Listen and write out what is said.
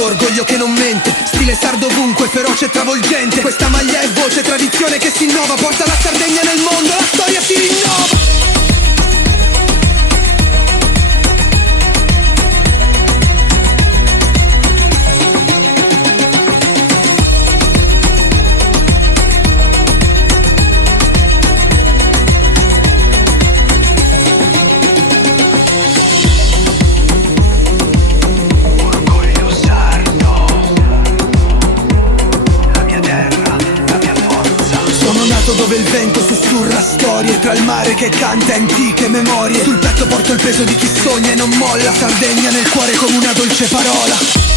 accento, orgoglio che non mente, stile sardo ovunque, feroce e travolgente. Questa maglia è voce, tradizione che si innova, porta la Sardegna nel mondo, la storia si rinnova. Dove il vento sussurra storie, tra il mare che canta antiche memorie. Sul petto porto il peso di chi sogna e non molla, Sardegna nel cuore come una dolce parola.